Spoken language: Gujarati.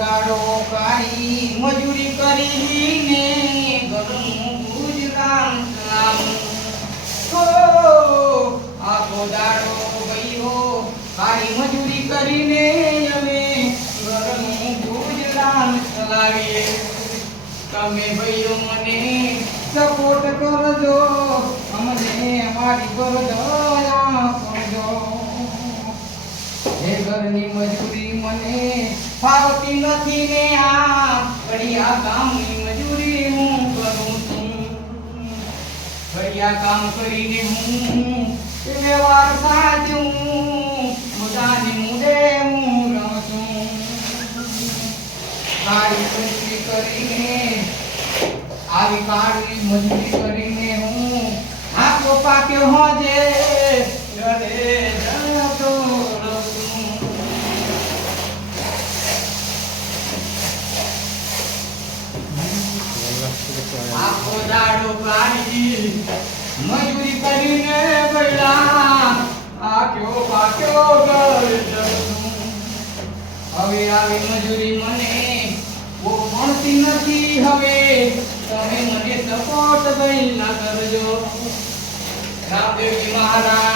દાડો કાઢી, મજૂરી કરીને ઘરનું ગુજરાન આખો દાડો ગયો કાઢી, મજૂરી કરીને અમે ઘરનું ગુજરાન ચલાવીએ. તમે ભાઈઓ મને સપોર્ટ કરજો, અમને અમારી પર દયા કરજો. હે ઘરની મજૂરી મને ફાવતી નથી ને આ કડિયા કામની મજૂરી હું કરું છું. કડિયા કામ કરીને હું વ્યવહાર સાચું મુદાની મુદે હું રહું છું. કાળી મજૂરી કરીને, આવી કાળી મજૂરી કરીને હું આખો પાક્યો હોજે. આવી મજૂરી મને બહુ મળતી નથી હવે તમે મને સપોર્ટ કરજો રામદેવજી મહારાજ